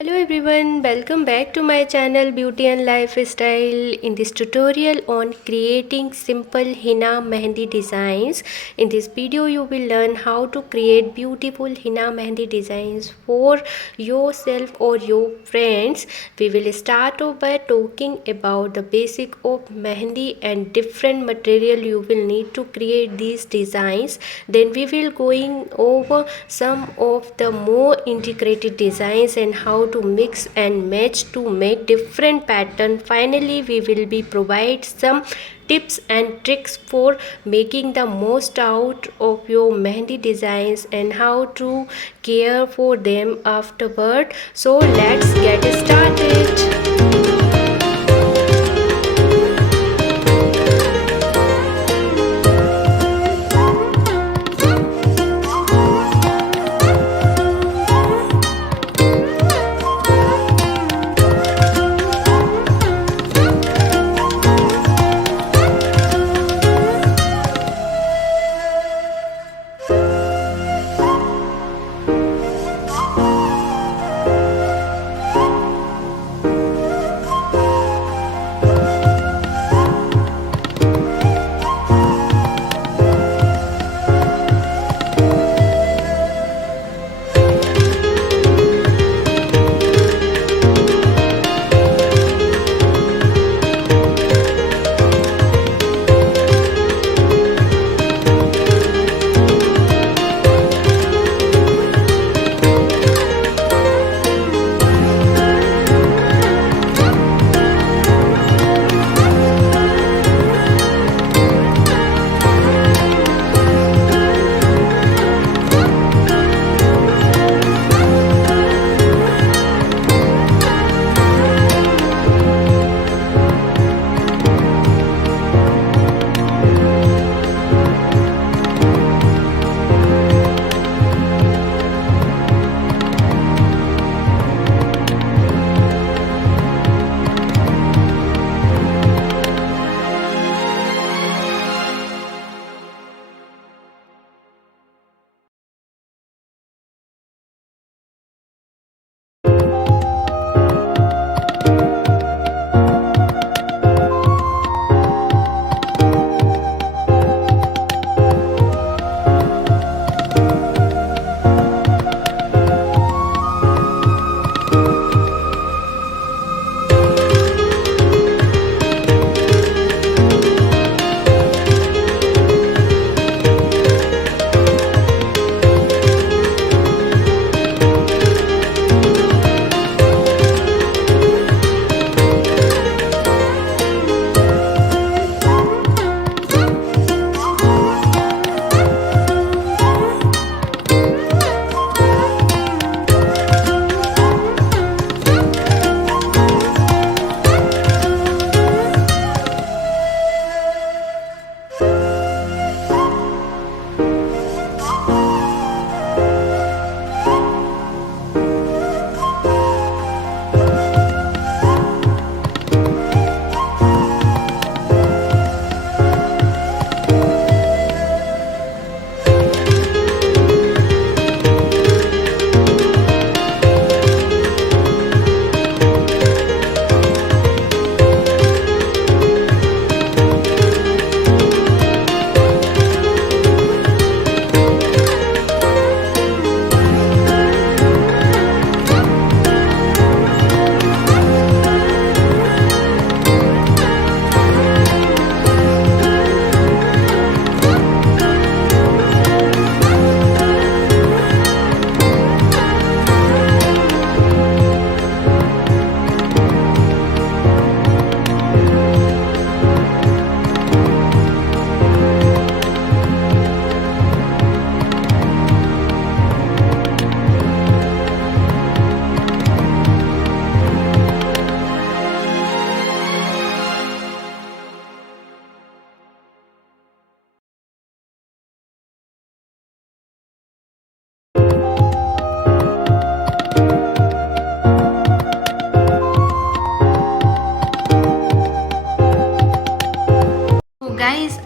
Hello everyone, welcome back to my channel Beauty and Lifestyle. In this tutorial on creating simple henna mehndi designs, in this video you will learn how to create beautiful henna mehndi designs for yourself or your friends. We will start off by talking about the basic of mehndi and different material you will need to create these designs. Then we will going over some of the more integrated designs and how to mix and match to make different pattern. Finally we will be provide some tips and tricks for making the most out of your mehndi designs and how to care for them afterward. So let's get started.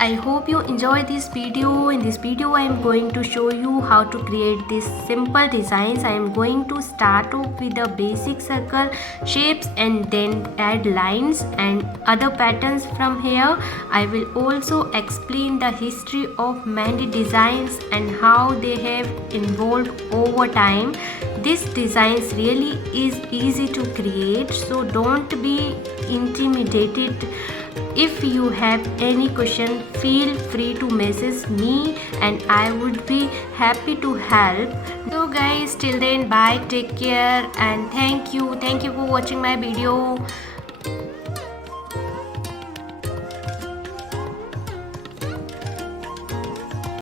I hope you enjoy this video. In this video I am going to show you how to create these simple designs. I am going to start off with the basic circle shapes and then add lines and other patterns from here. I will also explain the history of Mehndi designs and how they have evolved over time. This designs really is easy to create, so don't be intimidated. If you have any question, feel free to message me and I would be happy to help. So guys, till then, bye, take care, and thank you for watching my video.